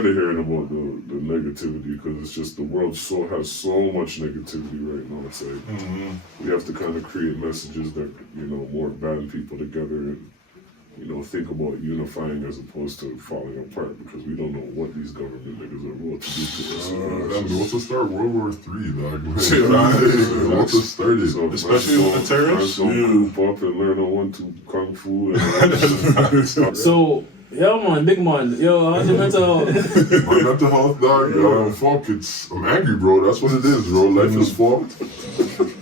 tired of hearing about the negativity because it's just the world has so much negativity right now. It's like we have to kind of create messages that more band people together and think about unifying as opposed to falling apart because we don't know what these government niggas are about to do to us. What's to start World War III, dog? What's to start it? So especially with the terrorists. Coop up and learn a 1-2 kung fu. So, yo, man, big man. Yo, how's your mental health? My mental health, dog. I'm angry, bro. That's what it is, bro. Life is fucked.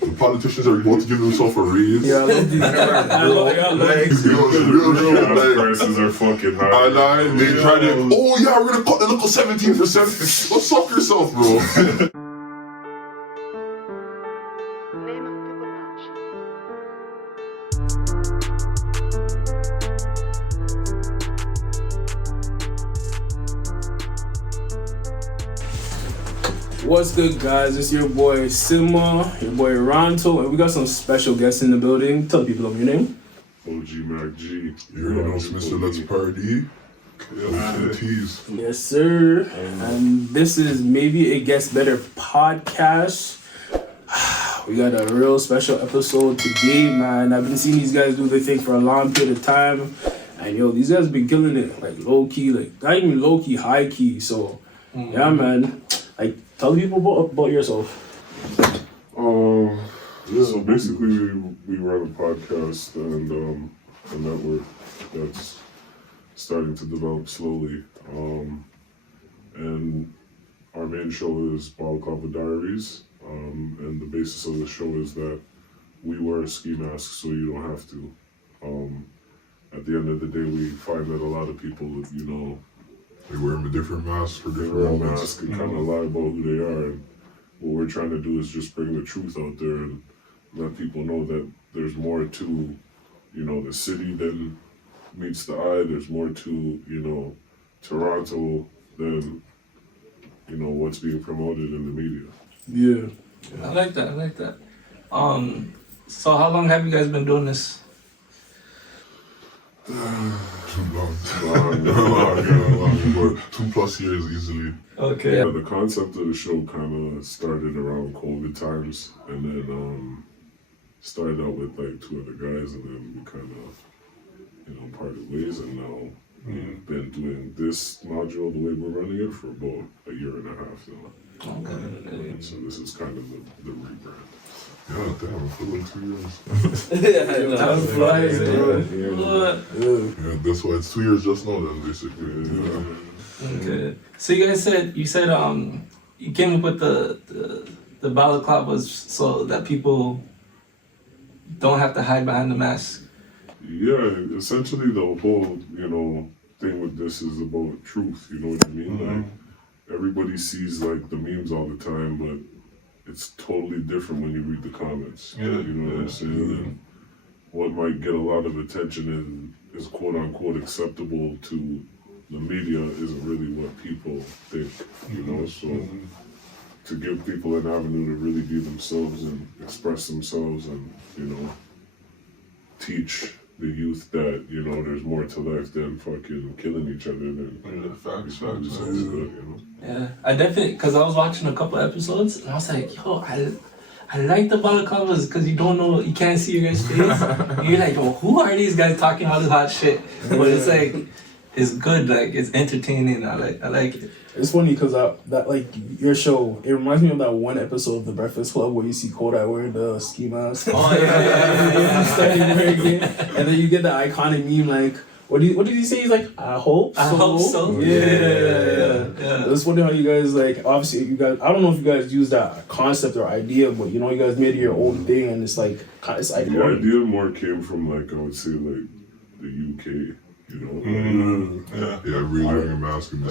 The politicians are about to give themselves a raise. Yeah, I love these guys. Gas prices are fucking high. They tried to, we're gonna cut the little 17%. Go suck yourself, bro. What's good, guys? It's your boy Sima, your boy Ronto, and we got some special guests in the building. Tell people of your name. OG Mac G. You're Mr. Let's Party. Yes, sir. And this is Maybe It Gets Better podcast. We got a real special episode today, man. I've been seeing these guys do their thing for a long period of time. And yo, these guys have been killing it, like low-key, like not even low-key, high-key. So, yeah, man. Like, tell people about yourself. So basically, we run a podcast and a network that's starting to develop slowly. And our main show is Balaclava Diaries. And the basis of the show is that we wear a ski mask so you don't have to. At the end of the day, we find that a lot of people, they wear a different mask for different moments. Mask and kind of lie about who they are. And what we're trying to do is just bring the truth out there and let people know that there's more to, the city than meets the eye. There's more to, Toronto than, what's being promoted in the media. Yeah. I like that. So how long have you guys been doing this? Long, but 2+ years easily. Okay. Yeah, the concept of the show kind of started around COVID times, and then started out with like 2 other guys, and then we kind of, parted ways, and now we've been doing this module the way we're running it for about a year and a half now. Okay. So this is kind of the rebrand. Yeah, damn, it feels like 2 years. Time flies, bro. Yeah, that's why it's 2 years just now then, basically. Okay. So you said you came up with the balaclavas so that people don't have to hide behind the mask. Yeah, essentially the whole, thing with this is about truth, you know what I mean? Like, everybody sees, like, the memes all the time, but it's totally different when you read the comments. You know what I'm saying? And what might get a lot of attention and is quote-unquote acceptable to the media isn't really what people think, So to give people an avenue to really be themselves and express themselves and, teach the youth that, there's more to life than fucking killing each other. Then Facts. Good, Yeah, I definitely, because I was watching a couple episodes and I was like, yo, I like the balaclavas because you can't see your guys' face. And you're like, yo, who are these guys talking all this hot shit? But it's like, it's good, like, it's entertaining. I like it. It's funny because that like your show, it reminds me of that one episode of The Breakfast Club where you see Kodak wearing the ski mask. Oh yeah. And then you get the iconic meme like, what did he say? He's like, I hope so. Yeah. It's funny how you guys like, obviously you guys, I don't know if you guys use that concept or idea, but you guys made it your own thing and it's like, it's iconic. The idea more came from like, I would say like the UK. Everybody's wearing a mask and the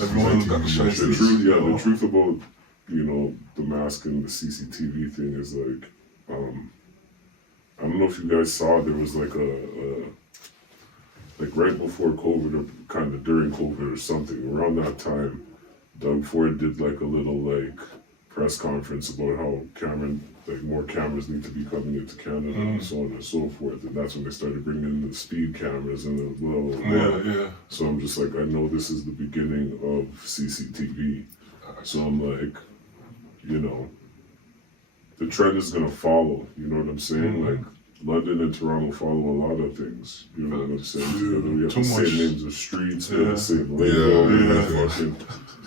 truth about, the mask and the CCTV thing is like, I don't know if you guys saw, there was like like right before COVID or kind of during COVID or something, around that time, Doug Ford did like a little like press conference about how more cameras need to be coming into Canada and so on and so forth. And that's when they started bringing in the speed cameras and the blah, blah, blah. Yeah. So I'm just like, I know this is the beginning of CCTV. So I'm like, you know, the trend is gonna follow. You know what I'm saying? Like London and Toronto follow a lot of things. You know what I'm saying? We have the same names of streets, we have the same lingo, we have fucking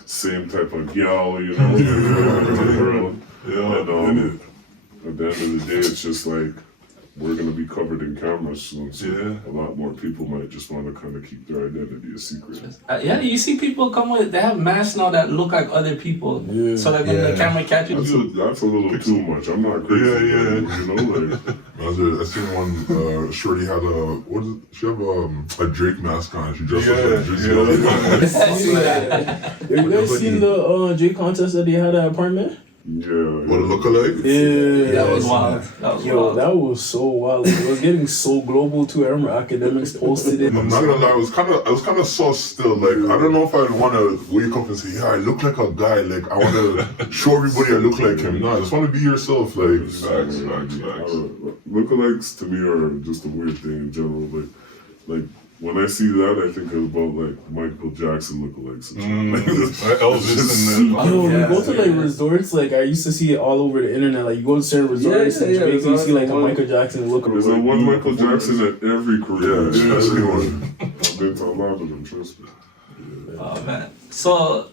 same type of gal, you know, and at the end of the day, it's just like we're gonna be covered in cameras soon. So a lot more people might just want to kind of keep their identity a secret. Yeah, you see people come with, they have masks now that look like other people. Yeah. So that when the camera catches you. That's a little too much. I'm not crazy. You know, like. I seen one, Shorty had she have a Drake mask on. She dressed up like Drizzy. Have you guys seen the Drake contest that they had at apartment? Yeah. What it look like? Yeah, that was wild. That was so wild. It was getting so global too. I remember academics posted it. I'm not gonna lie, I was kind of sauce still. Like, I don't know if I'd want to wake up and say, yeah, I look like a guy. Like, I want to show everybody I look like him. No, I just want to be yourself. Like, facts. Lookalikes to me are just a weird thing in general. Like when I see that, I think about like Michael Jackson lookalikes. Elvis and you go to like resorts. Like I used to see it all over the internet. Like you go to certain resorts in Jamaica, you see like a Michael Jackson lookalike. There's like one Michael Jackson at every career. everyone. I've been to a lot of them, trust me. Oh man. So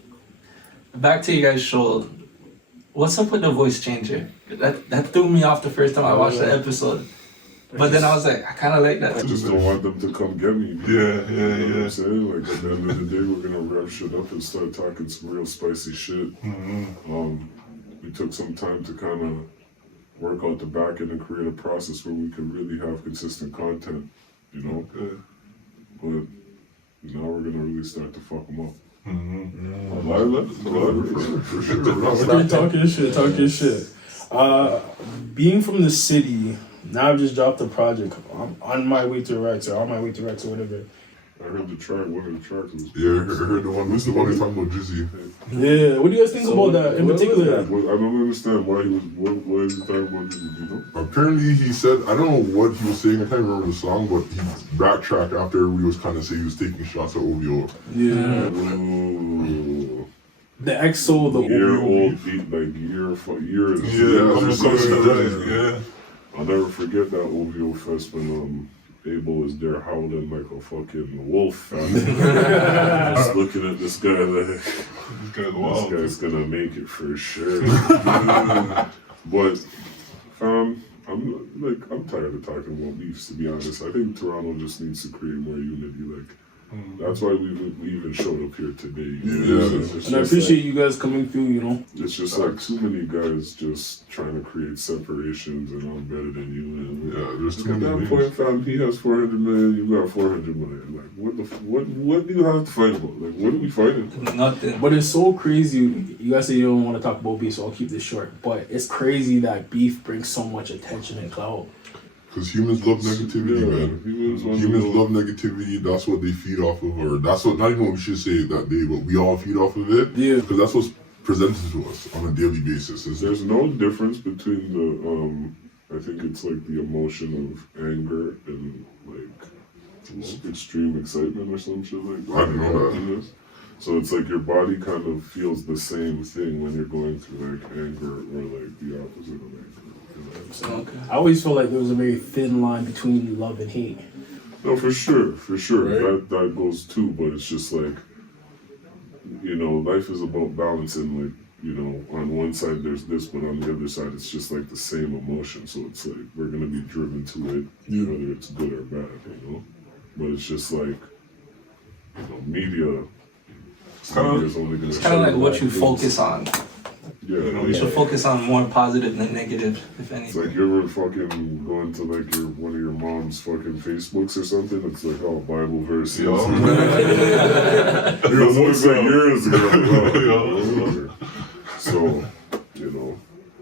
back to you guys' show. What's up with the voice changer? That threw me off the first time I watched the episode. But then I was like, I kind of like that. I just don't want them to come get me. Yeah. You know what I'm saying? Like at the end of the day, we're gonna rev shit up and start talking some real spicy shit. We took some time to kind of work out the back end and create a process where we could really have consistent content, you know? But now we're gonna really start to fuck them up. For sure. Talking shit. Being from the city, now I've just dropped a project. I'm on my way to Rex or whatever. I heard the track, one of the tracks was... Yeah, I heard the one. This is the one he's talking about Drizzy. Yeah, what do you guys think about that in particular? I don't understand why he was... What is he talking about, you know? Apparently he said, I don't know what he was saying, I can't remember the song, but he backtracked after everybody was kind of saying he was taking shots at OVO. Yeah. Ooh. The EXO, the year-old beat, like years. Yeah. I'll never forget that OVO fest when Abel is there howling like a fucking wolf. Just looking at this guy like, this guy's gonna make it for sure. But I'm tired of talking about beefs, to be honest. I think Toronto just needs to create more unity. Like that's why we even showed up here today. And I appreciate you guys coming through, you know. It's just like too many guys just trying to create separations and I'm better than you. And there's too many. At that point, fam, he has 400 million, you got 400 million. Like, what do you have to fight about? Like, what are we fighting? Nothing. But it's so crazy. You guys say you don't want to talk about beef, so I'll keep this short. But it's crazy that beef brings so much attention and clout. Because humans love negativity, man. Humans love negativity. That's what they feed off of, or that's what, not even what we should say that day, but we all feed off of it. Yeah. Because that's what's presented to us on a daily basis. There's no difference between the, I think it's like the emotion of anger and like extreme excitement or some shit like that. I don't know that. So it's like your body kind of feels the same thing when you're going through like anger or like the opposite of anger. Okay. I always felt like there was a very thin line between love and hate. No, for sure. Right? That goes too, but it's just like, you know, life is about balancing. Like, you know, on one side there's this, but on the other side it's just like the same emotion. So it's like we're gonna be driven to it, whether it's good or bad, you know. But it's just like, you know, media. It's kind of like what you focus on. Yeah, you should focus on more positive than negative, if anything. It's like you ever fucking go into like one of your mom's fucking Facebooks or something. It's like all Bible verses. It was like years ago. So, you know,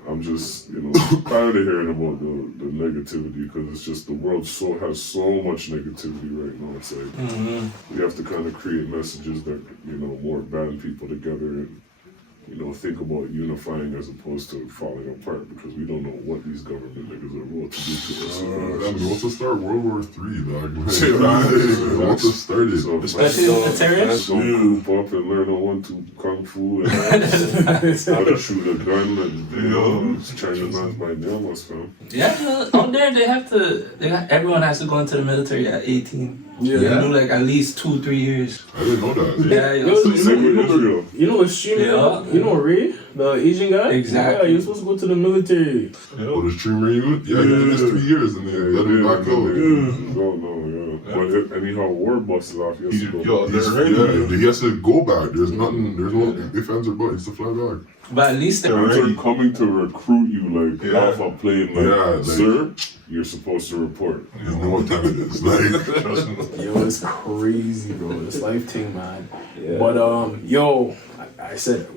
I'm just, you know, tired of hearing about the negativity because it's just the world has so much negativity right now. It's like we have to kind of create messages that, you know, more band people together and think about unifying as opposed to falling apart because we don't know what these government niggas are about to do to us. We also start World War III, dog. Yeah. We also started. So, Especially in the terrorists. so coop up and learn on 1-2 kung fu and how to shoot a gun and China man's by nails, fam. Yeah, out there everyone has to go into the military at 18. Yeah. You do like at least 2-3 years. I didn't know that. Yeah, Yo, Same with Israel. You know Streamer? You know Ray, the Asian guy? Exactly. Yeah, you're supposed to go to the military. Oh, the streamer you? Yeah, he did his 3 years and then let him back out. No. But anyhow, war busted off. He has to go. He has to go back. There's no ifs, ands, or buts. He has to fly back. But at least They're coming to recruit you off a plane sir, you're supposed to report. You know what time it is. Trust me. Yo, it's crazy, bro. This life thing, man. Yeah. But I said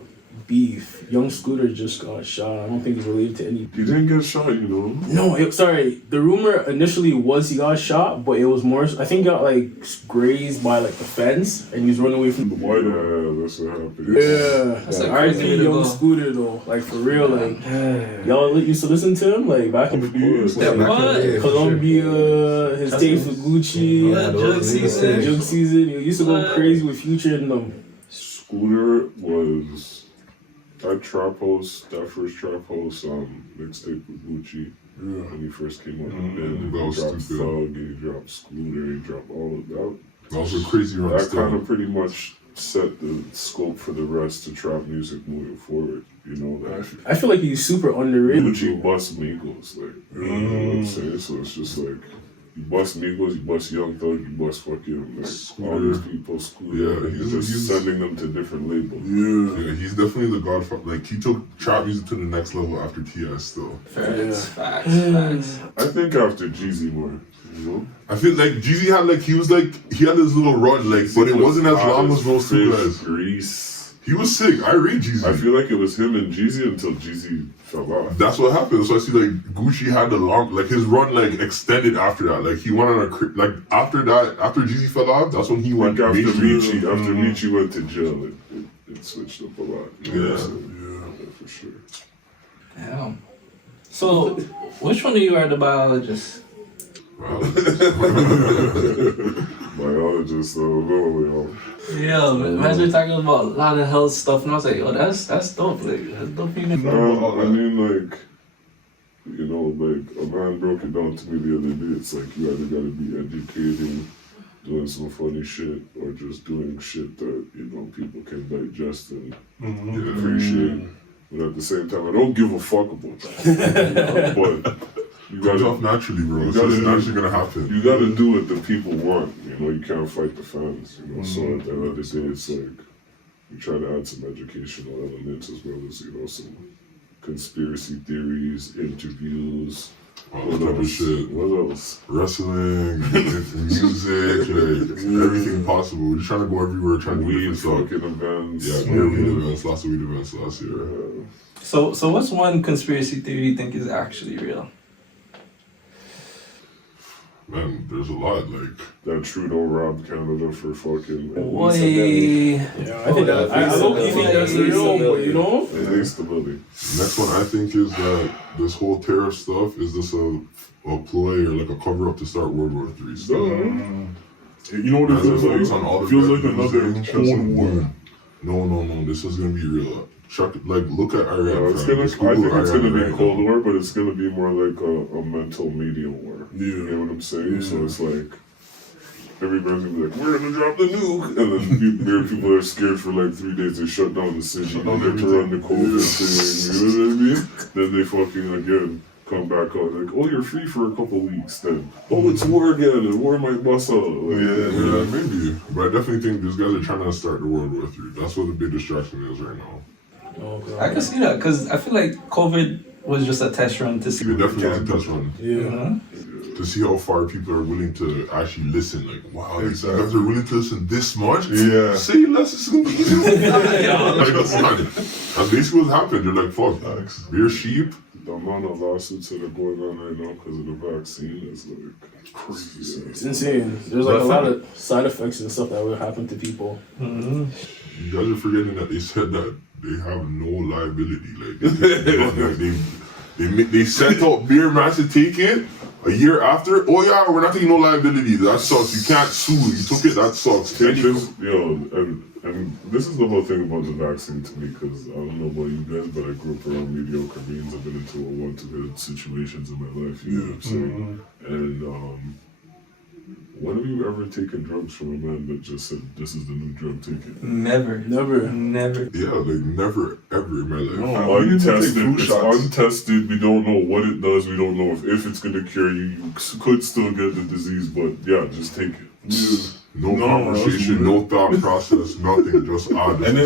beef. Young Scooter just got shot. I don't think he's related to any. He didn't get shot, No, sorry. The rumor initially was he got shot, but it was more. I think he got grazed by the fence, and he was running away from the Why? That's what happened. Yeah, That's a R.I.P. crazy Young little- Scooter though. For real, y'all used to listen to him back in the days. Yeah, what? Columbia, his tapes with Gucci, Jug Season. Jug Season. He used to go crazy with Future and them. Scooter was that first trap house mixtape with Gucci when he first came out. And that he was dropped stupid. Thug, he dropped Scooter, he dropped all of that. That was a crazy run That still. kind of pretty much set the scope for the rest of trap music moving forward. I feel like he's super underrated. Gucci bust Migos, you know what I'm saying? So it's just you bust Migos, you bust Young Thug, you bust fucking all these people, Scooter. Yeah, he's just sending them to different labels. Yeah, he's definitely the godfather. He took trap music to the next level after T.S. still. Facts. I think after Jeezy more, I feel like Jeezy had he had his little run, but it wasn't as long as those two guys. Grease. He was sick. I rate Jeezy. I feel like it was him and Jeezy until Jeezy fell off. That's what happened. So I see Gucci had the long, his run extended after that. He went on a after Jeezy fell off. That's when he went after mainstream. Michi went to jail. It switched up a lot. Yeah, for sure. Damn. So, which one of you are the biologist? Biologist, yo. Yeah, imagine talking about a lot of health stuff, and I was like, yo, that's dope. That's dope. I mean, a man broke it down to me the other day. It's you either gotta be educating, doing some funny shit, or just doing shit that people can digest and appreciate. But at the same time, I don't give a fuck about that. But you Comes gotta off naturally, bro. It's gotta naturally gonna happen. You gotta do what the people want. You can't fight the fans. So at the end of the day, it's you try to add some educational elements as well as some conspiracy theories, interviews. All that type of shit. What else? Wrestling, music, everything possible. We're just trying to go everywhere, trying to do Weed different stuff. fucking events. Yeah, more weed events, lots of weed events last year. So what's one conspiracy theory you think is actually real? Man, there's a lot. That Trudeau robbed Canada for fucking. Boy. I think I think that's real, At least stability. Next one I think is that this whole tariff stuff is just a ploy or a cover up to start World War III. So, You know what it feels like? It It feels like another Cold War. No. This is gonna be real. Chuck, look at Iran. I think it's gonna be Cold War, but it's gonna be more like a mental media war. You know what I'm saying? Yeah. So it's everybody's gonna be we're gonna drop the nuke, and then people are scared for 3 days. They shut down the city. They have to run the COVID thing. You know what I mean? Then they fucking again come back out oh, you're free for a couple weeks. Then it's war again, and war might bust out. Maybe. But I definitely think these guys are trying to start the World War III. That's what the big distraction is right now. I can see that because I feel like COVID was just a test run to see. It definitely was a test run. Yeah. To see how far people are willing to actually listen. Wow, these guys are willing to listen this much? Yeah. Say less, it's going to be easy. That's basically what's happened. They're fuck, we're sheep. The amount of lawsuits that are going on right now because of the vaccine is crazy. It's insane. There's a lot of side effects and stuff that will happen to people. You guys are forgetting that they said that they have no liability. They sent out beer man to take it a year after. Oh yeah, we're not taking no liability. That sucks. You can't sue. You took it. That sucks. And this is the whole thing about the vaccine to me, because I don't know about you guys, but I grew up around mediocre means. I've been into a one-to-good situations in my life. You know what I'm saying? And when have you ever taken drugs from a man that just said, "This is the new drug, take it"? Never. Yeah, like never ever in my life. No, untested. It's untested. We don't know what it does. We don't know if it's gonna cure you. You could still get the disease, but yeah, just take it. No conversation, no thought process, nothing. Just odd. And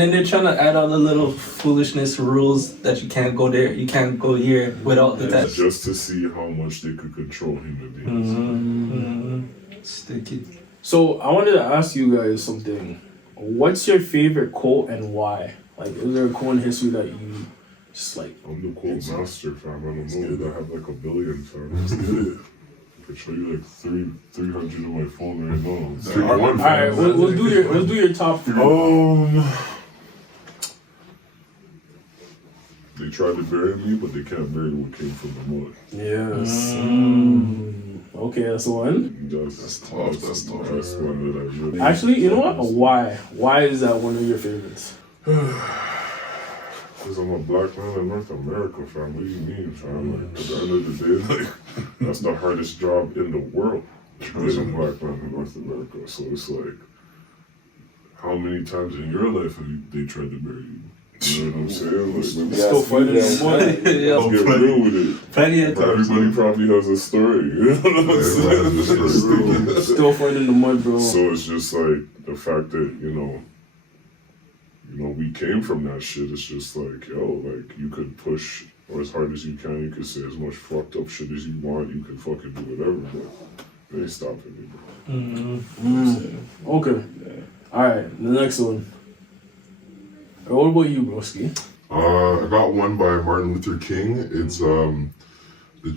then they're trying to add all the little foolishness rules that you can't go there, you can't go here without the test. Just to see how much they could control human beings. Sticky. So I wanted to ask you guys something. What's your favorite quote and why? Like, is there a quote in history that you just like? I'm the quote master, fam. I don't know. I have like 1 billion, fam. Let's get it. I could show you like 300 on my phone right now. All right, we'll do your top 3. They tried to bury me, but they can't bury what came from the mud. Yes. Okay, that's one. That's tough. That's one that I really. Actually, you know what? Why? Why is that one of your favorites? Because I'm a black man in North America, fam. What do you mean, fam? Like, at the end of the day, like, that's the hardest job in the world, being a black man in North America. So it's like, how many times in your life have they tried to bury you? You know what I'm saying? Like, still fighting the mud. Let's get real with it. Plenty of times. Everybody probably has a story. You know what I'm saying? Still fighting the mud, bro. So it's just like the fact that, you know, we came from that shit. It's just like, like, you could push or as hard as you can. You could say as much fucked up shit as you want. You can fucking do whatever, but they ain't stopping me, bro. Okay. Alright, the next one. What about you, broski? I got one by Martin Luther King. It's the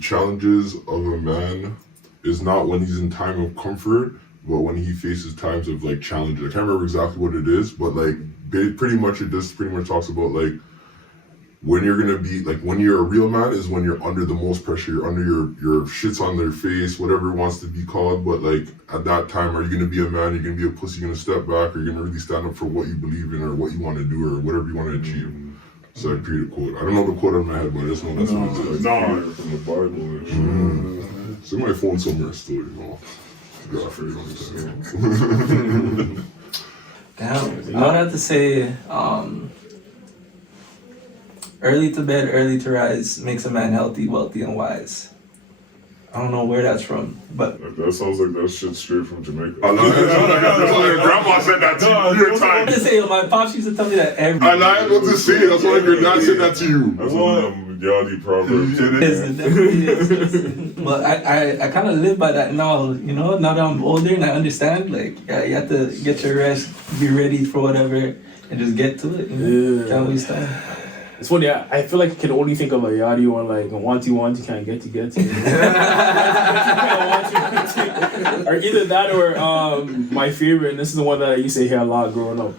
challenges of a man is not when he's in time of comfort, but when he faces times of like challenge. I can't remember exactly what it is, but like it pretty much talks about like when you're gonna be like when you're a real man is when you're under the most pressure, you're under your shit's on their face, whatever it wants to be called, but like at that time, are you gonna be a man, you're gonna be a pussy, you're gonna step back, or you're gonna really stand up for what you believe in or what you want to do or whatever you want to achieve. So I created a quote. I don't know the quote in my head, but I just know that's what it's like. From the Bible. It's in my phone somewhere still, you know. Damn, I would have to say, early to bed, early to rise makes a man healthy, wealthy, and wise. I don't know where that's from, but that sounds like that shit straight from Jamaica. I know. That's why your grandma said that to you. I was to say, my pops used to tell me that every. I know what to say. That's why your dad said that to you. That's one of them Yadi proverbs. It definitely is. But I kind of live by that now. You know, now that I'm older and I understand, like, you have to get your rest, be ready for whatever, and just get to it. You know? Can't waste time. It's funny, I feel like I can only think of a yadi one, like a wanty, can't get to. Or either that or my favorite, and this is the one that I used to hear a lot growing up.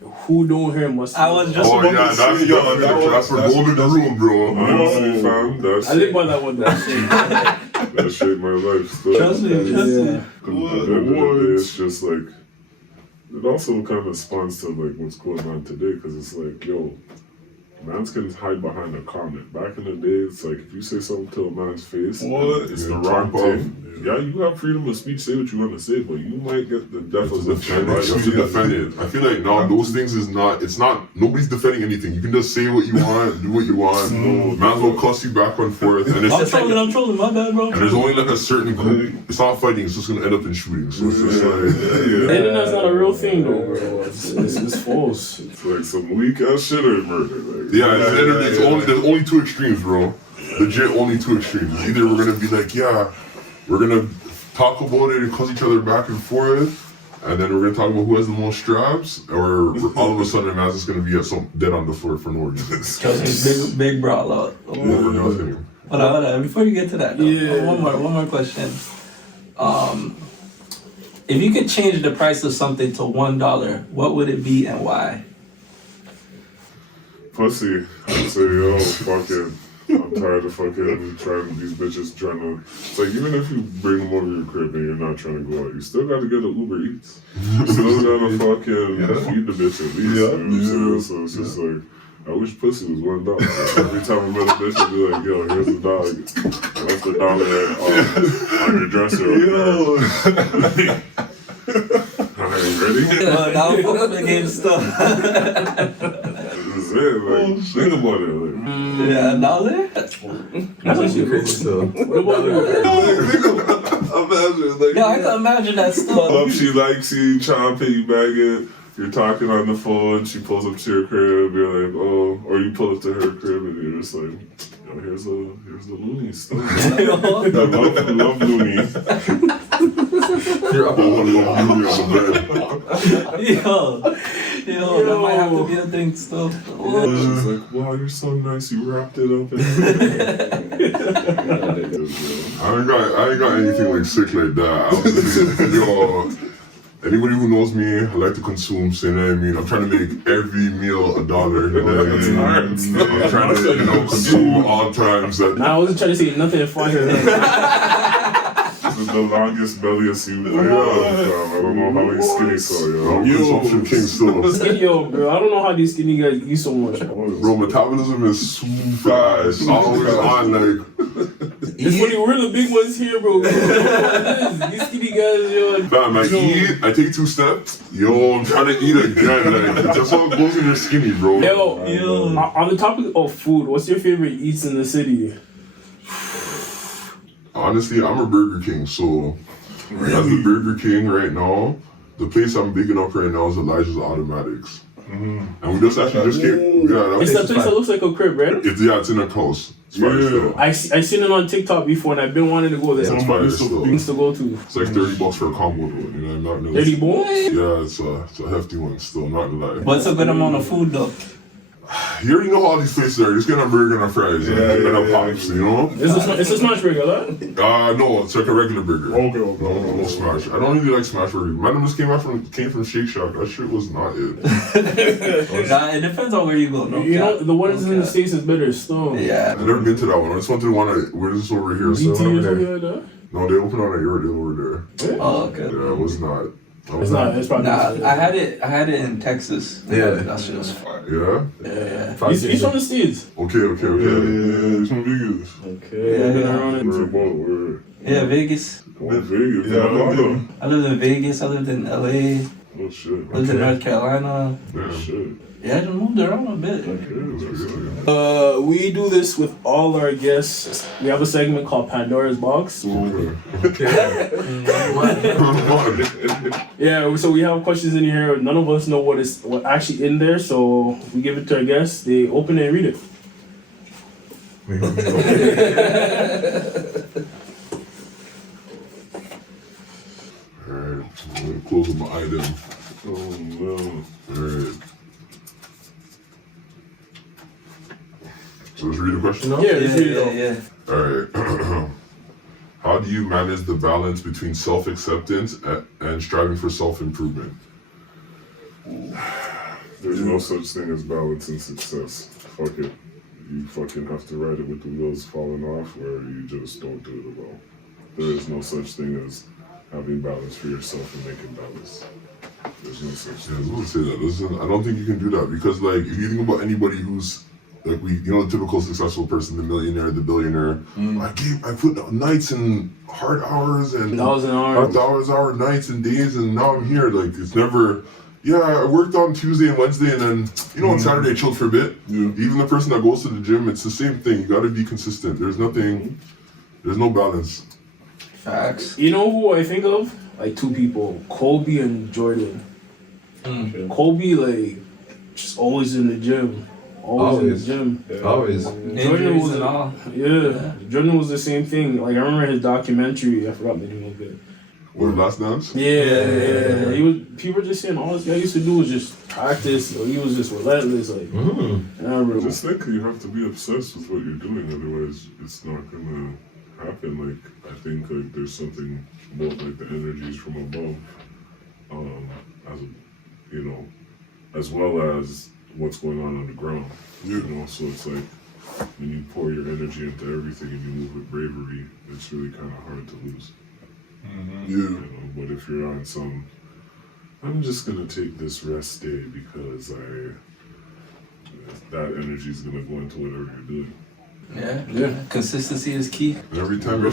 Who don't hear must. I was just about to say, that's for gold in the room, bro. Honestly, fam, I live by that one. That shaped my life. Still. Trust me. At the end of the day, it's just like. It also kind of spawns to like what's going on today, because it's like, mans can hide behind a comment. Back in the day, it's like if you say something to a man's face, it's the wrong thing. Yeah, you have freedom of speech, say what you want to say, but you might get the death of the You have to defend it. I feel like no, those things it's not. Nobody's defending anything. You can just say what you want, do what you want. Man will cuss you back and forth, and it's I'm trolling. My bad, bro. And there's only like a certain group. It's not fighting. It's just gonna end up in shooting. So it's just like. That's not a real thing, though, bro. It's false. It's like some weak ass shit or murder. Like, There's only two extremes, bro. Legit, only two extremes. Either we're gonna be like, we're gonna talk about it and cuss each other back and forth, and then we're gonna talk about who has the most straps, or all of a sudden a man's just gonna be dead on the floor for no reason. Big brawl out. Over nothing. Hold on. Before you get to that, though, one more question. If you could change the price of something to $1, what would it be and why? Pussy. I'd say, yo, fuck it. I'm tired of fucking trying these bitches trying to. It's like even if you bring them over your crib and you're not trying to go out, you still gotta get an Uber Eats. You still gotta fucking feed the bitch at least. You know what I'm saying? So it's just like, I wish pussy was $1. Every time I met a bitch, I'd be like, yo, here's the dog. That's the dollar on your dresser. Alright, you ready? Now I'm fucking the game stuff. This is it. Like, think about it. Like, Yeah, $1? That's actually crazy. So, What about you? imagine, like, Yeah, I can imagine that stuff. she likes you, trying to piggyback it. You're talking on the phone, she pulls up to your crib, you're like, oh, or you pull up to her crib and you're just like, yo, here's the loony stuff. I love loony. You're up on one of those on the bed. Yo, that might have to be a thing still. She's like, wow, you're so nice, you wrapped it up. I ain't got anything like sick like that. I was just, yo, anybody who knows me, I like to consume, so you know what I mean? I'm trying to make every meal $1, you know what I mean? I'm trying to, consume all times that. Nah, I wasn't trying to say nothing funny. This is the longest belly I've seen. I don't know how he's skinny, so I'm consumption king still. Yo, bro, I don't know how these skinny guys eat so much. Bro, metabolism is so fast. Always on, like. It's funny, we're the big ones here, bro. These skinny guys, yo. Fam, I eat, I take 2 steps. Yo, I'm trying to eat again. Like, that's how it goes when you're skinny, bro. Yo, on the topic of food, what's your favorite eats in the city? Honestly, I'm a Burger King, so as the Burger King right now, the place I'm bigging up right now is Elijah's Automatics. And we just actually came. Yeah, It's that place that looks like a crib, right? it's in a house. It's fire still. I seen it on TikTok before, and I've been wanting to go there. It's fire still. Things to go to. It's like $30 for a combo though. You know, I'm not gonna. 30 bones? Yeah, it's a hefty one still. Not gonna lie. What's a good amount of food though? You already know how all these places are. Just get a burger and a fries and a pops. You know? It's a smash burger, right? No, it's like a regular burger. Okay. No smash. I don't really like smash burgers. Mine just came from Shake Shack. That shit was not it. Nah, it depends on where you go. No You know, cap. the ones in the States is better still. Yeah. I've never been to that one. I just went to the one where this is over here. BT or So something like that? no, they opened on a Airedale over there. Oh, okay. Yeah, it was not. It's not. It's probably Nah, I had it in Texas. Yeah. That shit was fire. Yeah? Yeah. He's from the States. Okay. Yeah, it's from Vegas. Okay. Yeah. We're Yeah, Vegas. Vegas. Yeah, Nevada. I lived in Vegas. I lived in LA. Oh shit. Lived in North Carolina. Oh shit. Yeah, I just moved around a bit. We do this with all our guests. We have a segment called Pandora's Box. Yeah, so we have questions in here. None of us know what actually in there, so we give it to our guests. They open it and read it. Alright, I'm gonna close with my item. Oh no. Alright. So let's read the question now? Yeah, just read it out. Yeah. Alright. How do you manage the balance between self-acceptance and striving for self-improvement? There's no such thing as balance and success. Fuck it. You fucking have to ride it with the wheels falling off, or you just don't do it at all. There is no such thing as having balance for yourself and making balance. There's no such Yeah, I was thing. gonna say that. Listen, I don't think you can do that because, like, if you think about anybody who's like the typical successful person, the millionaire, the billionaire. I put nights and hard hours and 1,000 hours. hours, nights and days, and now I'm here. Like it's never. Yeah, I worked on Tuesday and Wednesday, and then on Saturday I chilled for a bit. Yeah. Even the person that goes to the gym, it's the same thing. You gotta be consistent. There's no balance. Facts. You know who I think of? Like 2 people, Kobe and Jordan. Kobe, like, just always in the gym. Always in the gym. Always. Jordan Injuries was and all. Yeah, Jordan was the same thing. Like I remember his documentary. I forgot the name of it. What, Last Dance? Yeah. He was. People were just saying all this guy used to do was just practice. So he was just relentless. Like, and I remember. Just think you have to be obsessed with what you're doing, otherwise it's not gonna happen. Like I think like there's something about like the energies from above, as you know, as well as what's going on the ground. You know, so it's like when you pour your energy into everything and you move with bravery, it's really kind of hard to lose. You know, but if you're on some, I'm just gonna take this rest day because that energy is gonna go into whatever you're doing. Yeah. Consistency is key. And every time you're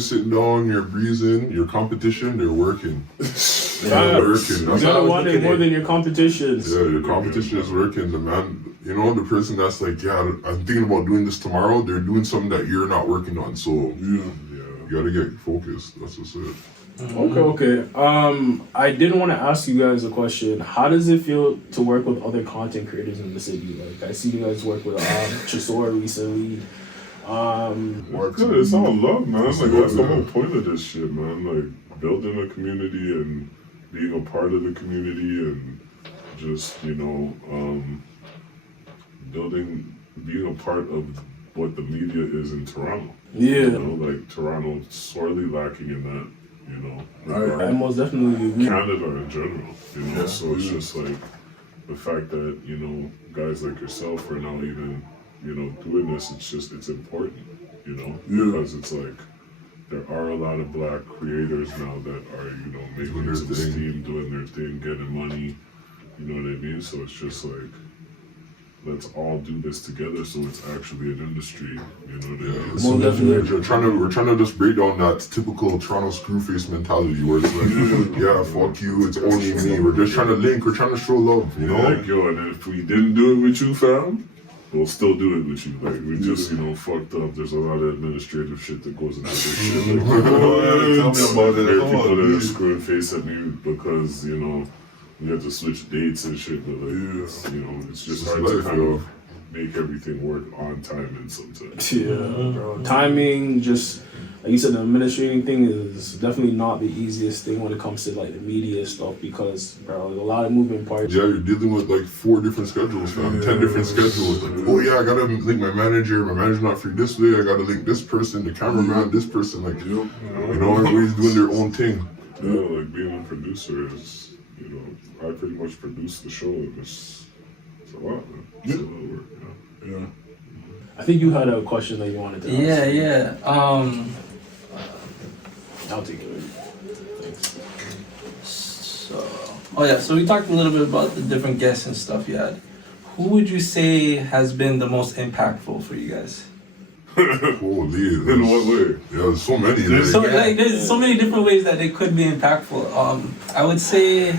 sitting down, you're breathing. Your competition, they're working. They're working. You That's how I gotta was want looking it more at than your competitions. Yeah, your competition is working. The man, you know, the person that's like, yeah, I'm thinking about doing this tomorrow. They're doing something that you're not working on. So you gotta get focused. That's what's it. Okay. I did want to ask you guys a question. How does it feel to work with other content creators in the city? Like I see you guys work with Chisora recently. It's all love, man. Like that's the whole point of this shit, man. Like building a community and being a part of the community and just, you know, being a part of what the media is in Toronto. Yeah. You know, like Toronto's sorely lacking in that, you know. I most definitely agree. Canada in general, you know. So it's just like the fact that, you know, guys like yourself are now even, you know, doing this, it's important, you know, because it's like there are a lot of black creators now that are, you know, making some steam, doing their thing, getting money, you know what I mean? So it's just like, let's all do this together so it's actually an industry, you know what I mean? More definitely. We're trying to just break down that typical Toronto screwface mentality where it's like, yeah, fuck you, it's only me. We're just trying to link, we're trying to show love, you know? Like, yo, and if we didn't do it with you, fam, we'll still do it with you. Like, we just, you know, fucked up. There's a lot of administrative shit that goes into this shit. Like, Tell me about it. there are people that are screwing face at me because, you know, we had to switch dates and shit, but like, you know, it's just hard to kind of make everything work on time and sometimes. Yeah, bro. Timing, just like you said, the administrating thing is definitely not the easiest thing when it comes to like the media stuff because, bro, there's a lot of moving parts. Yeah, you're dealing with like 4 different schedules, fam. 10 different schedules. Like, oh yeah, I gotta link my manager. My manager's not free this way. I gotta link this person, the cameraman, this person. Like, you know, everybody's doing their own thing. Yeah, like being a producer is, you know, I pretty much produce the show and it's a lot, man. It's a lot of work, yeah. I think you had a question that you wanted to ask. Yeah. I'll take it. Thanks. So we talked a little bit about the different guests and stuff you had. Who would you say has been the most impactful for you guys? Holy. In what way? Yeah, there's so many. There's so many different ways that they could be impactful. I would say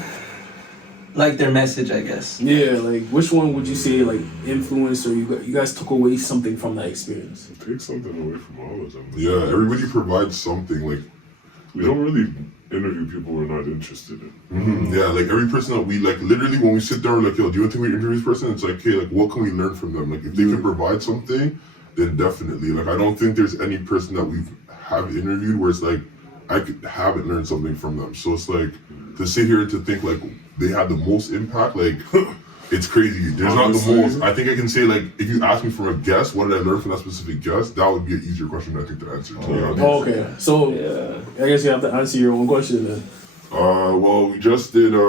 like their message, I guess. Yeah, like which one would you say like influenced or you guys took away something from that experience? Take something away from all of them. Yeah, everybody provides something. Like we don't really interview people we're not interested in. Yeah, like every person that we like, literally when we sit down, we're like, yo, do you want to interview this person? It's like, hey, like what can we learn from them? Like if they can provide something, then definitely. Like I don't think there's any person that we have interviewed where it's like I haven't learned something from them. So it's like to sit here and to think like they had the most impact, like it's crazy. There's Honestly, not the most. I think I can say like if you ask me from a guest, what did I learn from that specific guest? That would be an easier question I think to answer. Oh, okay. So I guess you have to answer your own question then. Well, we just did we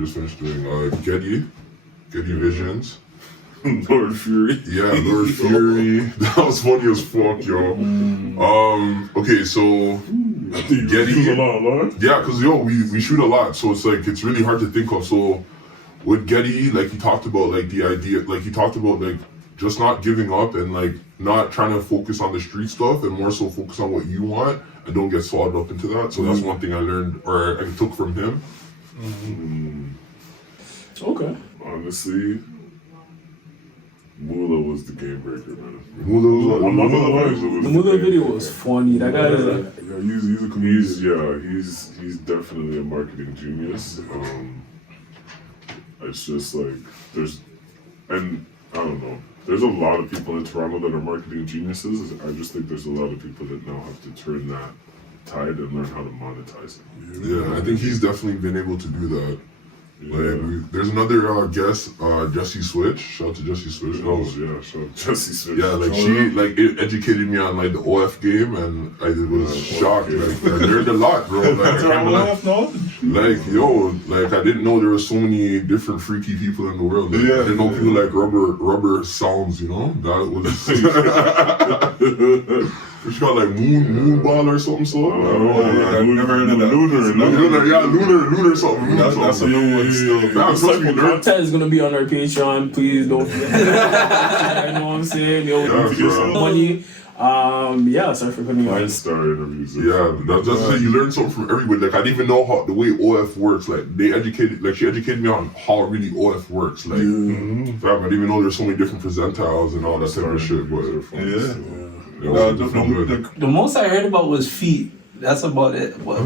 just finished doing Getty Visions. Lord Fury. Yeah, Lord Fury. That was funny as fuck, yo. Okay, so Getty. A lot. Yeah, cause we shoot a lot, so it's like it's really hard to think of. So with Getty, like he talked about like the idea, like he talked about like just not giving up and like not trying to focus on the street stuff and more so focus on what you want and don't get swallowed up into that. So that's one thing I learned or I took from him. Okay. Honestly, Mula was the game breaker, man. Mula I'm not gonna lie, The Mula video was funny. That guy is like, yeah, he's a comedian. He's definitely a marketing genius. It's just like I don't know. There's a lot of people in Toronto that are marketing geniuses. I just think there's a lot of people that now have to turn that tide and learn how to monetize it. Yeah, I think he's definitely been able to do that. Like, there's another guest, Jesse Switch. Shout out to Jesse Switch. Oh yeah, sure. Jesse Smith. Yeah, like she like it educated me on like the OF game, and I was shocked. Like I learned a lot, bro. Like, like yo, like I didn't know there were so many different freaky people in the world. Like, I didn't know people like rubber sounds. You know, that was. It's called like moon ball or something. So I've never heard of that. lunar something. That's a new one still. Content is gonna be on our Patreon. Please don't forget. I know what I'm saying. Yo, money. Sorry for cutting you off. BlckkStar interviews. Yeah, that's just it. You learn something from everybody. Like I didn't even know how the way OF works. Like she educated me on how really OF works. Like, fam, I didn't even know there's so many different percentiles and all that type of shit. But The most I heard about was feet. That's about it. But,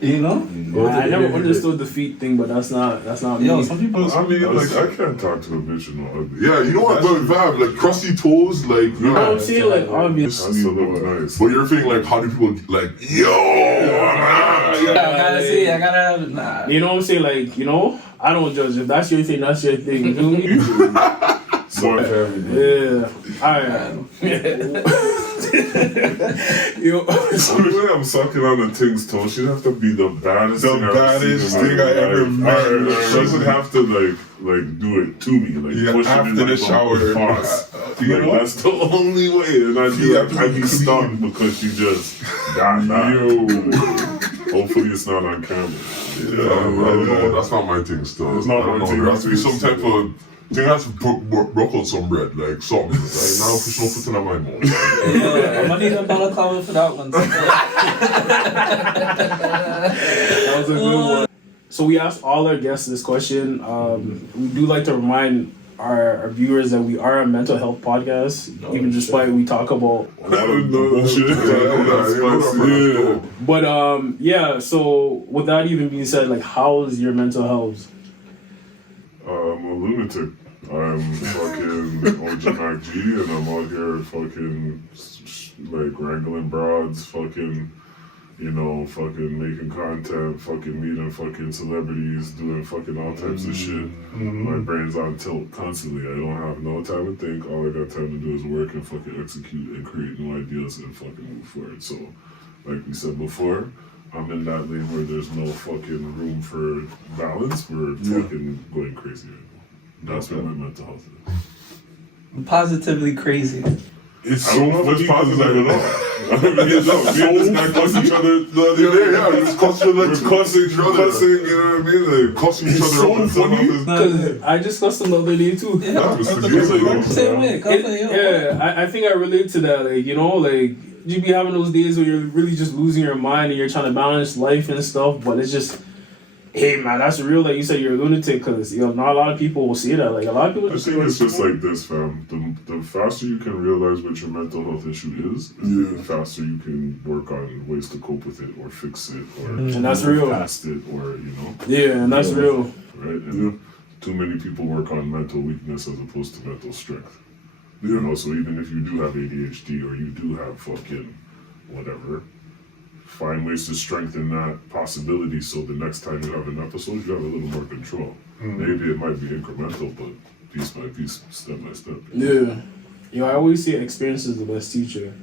you know? I never understood the feet thing, but that's not me. Yo, some people. I mean, like I can't talk to a bitch in no ugly. yeah, you know what? But vibe, like crusty toes, like You know what I'm saying? Like, obviously. That's a little nice. But you're thinking like, how do people like, I gotta say, I gotta. Nah. You know what I'm saying? Like, you know, I don't judge. If that's your thing, that's your thing. You feel me? Yeah. Alright. Yo, the way I'm sucking on the thing's toe, she'd have to be the baddest thing I ever met. She would have to like do it to me, like push after it in the shower. Like that's the only way, and I'd be stuck because she just got that. Hopefully it's not on camera. I don't know. That's not my thing. Still, It's not I don't my know. thing. There has to be some type of. I think I have to broke out some bread, like something. Like now, push no putting on my mouth. I'm gonna need a balaclava for that one. that was a good one. So we asked all our guests this question. We do like to remind our viewers that we are a mental health podcast, even despite we talk about a lot of bullshit. But so with that even being said, like, how's your mental health? I'm a lunatic. I'm fucking OG Mac G, and I'm out here fucking like wrangling broads, fucking, you know, fucking making content, fucking meeting fucking celebrities, doing fucking all types of shit. My brain's on tilt constantly. I don't have no time to think. All I got time to do is work and fucking execute and create new ideas and fucking move forward. So, like we said before, I'm in that lane where there's no fucking room for balance. We're fucking going crazy right now. That's what my mental health is. I'm positively crazy. It's so much positive at all. I mean, me and this guy cuss each other the other day. Yeah, we're cussing Cussing, you know what I mean? Like, cussing each other so up. funny. Because I just cussed them the other day too. Same way. I think I relate to that. Like, you know, like you be having those days where you're really just losing your mind and you're trying to balance life and stuff, but it's just, hey man, that's real. Like you said, you're a lunatic, because you know not a lot of people will see that. Like a lot of people I just think it's just like this, fam. The faster you can realize what your mental health issue is, the faster you can work on ways to cope with it or fix it or and that's real. past it or you know. Yeah, and that's real. Right? And too many people work on mental weakness as opposed to mental strength. You know, so even if you do have ADHD or you do have fucking whatever, find ways to strengthen that possibility so the next time you have an episode, you have a little more control. Maybe it might be incremental, but piece by piece, step by step. Yeah. You know, I always say experience is the best teacher.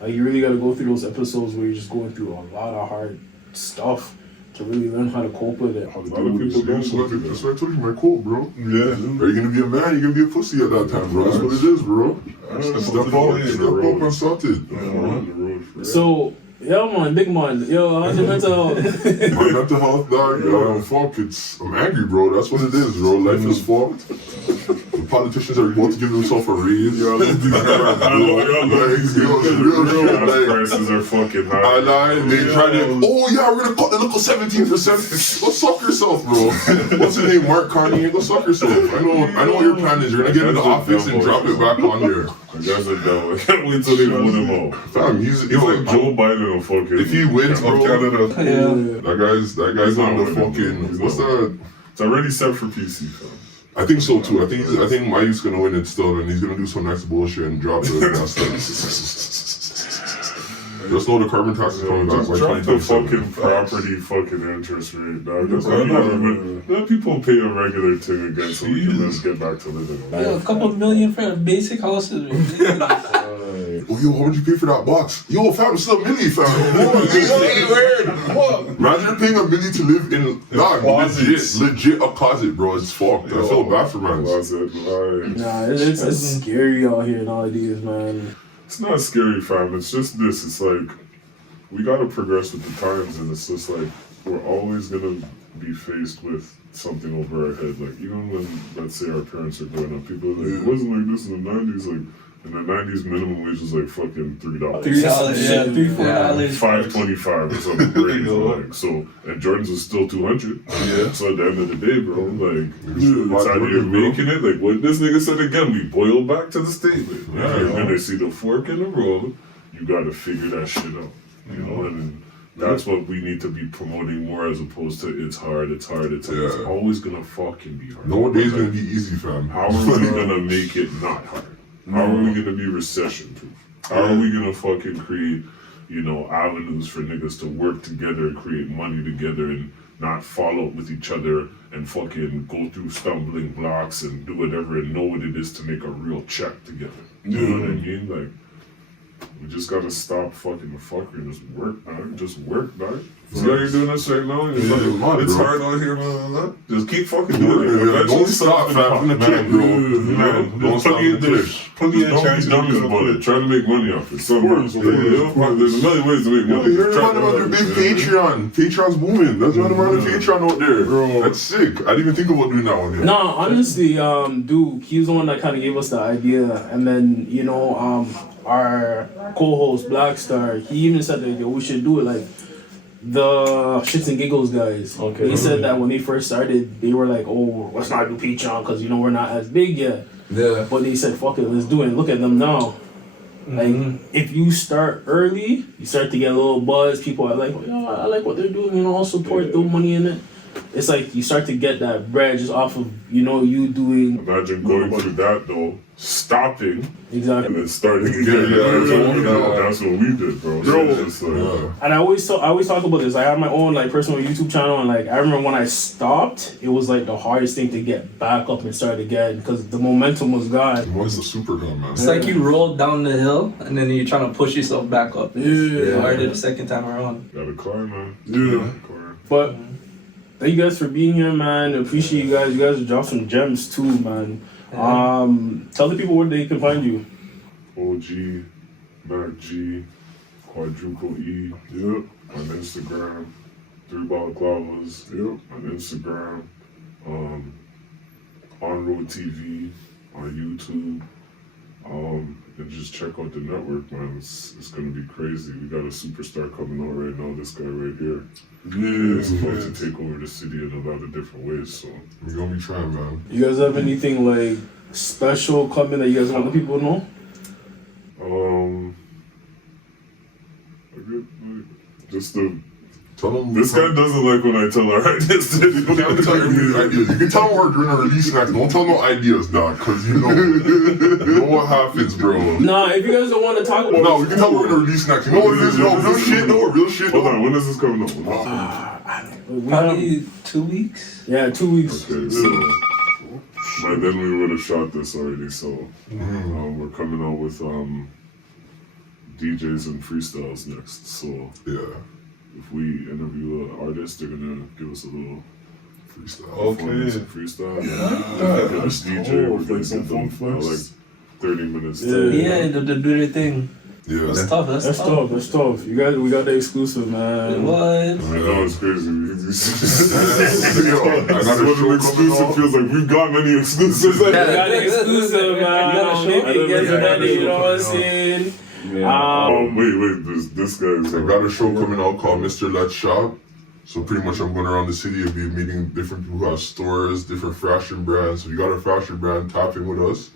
Like, you really got to go through those episodes where you're just going through a lot of hard stuff to really learn how to cope with it. A lot of people don't That's look at what I that. told you, my quote, bro. Yeah. Are you gonna be a man? You're gonna be a pussy at that time, bro. That's what it is, bro. Step up and start it. On the road for So, yo man, big man, yo, how's your mental health? My mental health, dog, fuck, I'm angry, bro. That's what it is, bro. Life is fucked. The politicians are about to give themselves a raise. real prices are fucking high. They try to, we're gonna cut the local 17%. Go suck yourself, bro. What's his name? Mark Carney. Go suck yourself. I know what your plan is. You're gonna get into the office and drop it back on there. The guy's a devil. I can't wait till they win him all. Fam, he's He's like Joe Biden of fucking. If he wins, bro, Canada. that guy's on the He's not fucking. winning. What's that? It's already set for PC, fam. I think so too. I think Mayu's gonna win it still, and he's gonna do some nice bullshit and drop the gas. Just know the carbon tax is coming back Just by drop the 2027. fucking property fucking interest rate, dog. That's what let people pay a regular thing again so we can just get back to living. Yo, a couple million for a basic house is ridiculous. Oh, yo, how much you pay for that box? Yo, fam, it's still a milli, fam. Imagine paying $1 million to live in, legit a closet, bro. It's fucked. I feel bad for man. Closet, like, Nah, it's scary out here nowadays, man. it's not scary, fam. It's just this. It's like we gotta progress with the times, and it's just like we're always gonna be faced with something over our head. Like even when, let's say, our parents are growing up, people are like, it wasn't like this in the '90s. Like in the '90s, minimum wage was like fucking $3. $3, yeah, $3-4. $5.25 or something crazy. Like so, and Jordan's was still 200. Yeah. So at the end of the day, bro, like still it's either you're bro. making it. Like what this nigga said again, we boil back to the statement. Yeah, If you're yeah. gonna see the fork in the road, you gotta figure that shit out. You know, and that's what we need to be promoting more as opposed to it's hard. It's Yeah. always gonna fucking be hard. No day's gonna be easy, fam. How are we gonna make it not hard? How are we gonna be recession proof? How are we gonna fucking create, you know, avenues for niggas to work together and create money together and not fall out with each other and fucking go through stumbling blocks and do whatever and know what it is to make a real check together. You know what I mean? Like, we just gotta stop fucking the fucker and just work, dog. Just work, dog. See how you're doing this right now? It's, it's hard out here, man. Just keep fucking doing it. Eventually Don't stop, fam. From the clip, bro. Man, Don't stop plenty the of clip. this. Plenty of chances about it. Trying to make money off it. Some course, there's a million ways to make money. You heard about their big Patreon. Patreon's booming. That's why they're on the Patreon out there. Bro. That's sick. I didn't even think about doing that one yet. No, honestly, Duke, he's the one that kind of gave us the idea, and then you know, our co-host BlckkStar, he even said that yo, we should do it like the Shits and Giggles guys. Okay. He said that when they first started, they were like, oh, let's not do Patreon because you know we're not as big yet. Yeah. But they said, fuck it, let's do it. Look at them now. Like, if you start early, you start to get a little buzz. People are like, oh, yo, I like what they're doing. You know, I'll support, throw money in it. It's like you start to get that bread just off of, you know, you doing. Imagine going through that though, stopping, and Exactly. then starting again. That's what we did, bro. So it's just like, Yeah. And I always talk about this. I have my own like personal YouTube channel, and like I remember when I stopped, it was like the hardest thing to get back up and start again because the momentum was gone. What's the super gun, man? It's like you rolled down the hill and then you're trying to push yourself back up. It's harder the second time around. gotta climb, man. Yeah. Gotta climb. But thank you guys for being here, man. Appreciate you guys. You guys have dropped some gems too, man. Tell the people where they can find you. OG, Mac G, quadruple E. Yep. On Instagram, 3 Balaclavas. Yep. On Instagram, On Road TV, on YouTube. And just check out the network, man. It's gonna be crazy. We got a superstar coming out right now. This guy right here. He's about to take over the city in a lot of different ways. So We're gonna be trying, man. You guys have anything like special coming that you guys want the people to know? just the. Tell them. This guy doesn't like when I tell our ideas. You can tell your ideas. You can tell them we're doing a release next. Don't tell no ideas, dog, because you know what happens, bro. Nah, if you guys don't want to talk about No, we can tell we're gonna release next. You know what it is, bro? Real shit, though. Real shit, Hold on, though. when is this coming up? we Probably 2 weeks. yeah, 2 weeks. Okay, so by then we would have shot this already. So we're coming out with DJs and freestyles next. So Yeah, if we interview an artist, they're gonna give us a little freestyle. performance and freestyle. If we get a DJ, we're gonna some give them fun like flex. 30 minutes. Yeah. to Yeah, they do their thing. Yeah. That's tough. That's That's tough. That's tough. You guys, we got the exclusive, man. What? I know it's crazy. Yo, I got a What show an coming exclusive out. feels like. We've got many exclusives. We got the exclusive, man. You gotta show Maybe it gets Yeah, ready, you know what I'm yeah. saying? Wait, this guy is I got a show coming out called Mr. Let's Shop. So pretty much I'm going around the city and be meeting different people who have stores, different fashion brands. So if you got a fashion brand, tap in with us.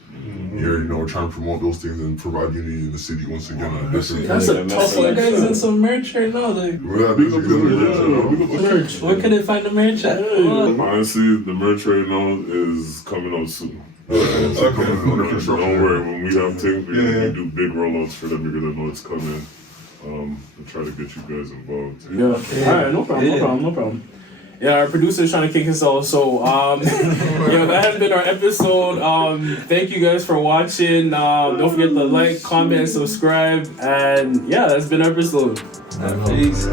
Here, you know, we're trying to promote those things and provide unity in the city once again. On different That's a tough You one. guys in some merch right now. Like, Yeah, these are good. Merch. where can they find the merch at? Oh, Honestly, the merch right now is coming out soon. Under Don't construction. worry, when we have things, we do big rollouts for them. You're gonna know it's coming. I'll try to get you guys involved. Yeah. Alright, no problem. Yeah, our producer's trying to kick us off. So, that has been our episode. Thank you guys for watching. Don't forget to like, comment, subscribe, and yeah, that's been our episode. Peace.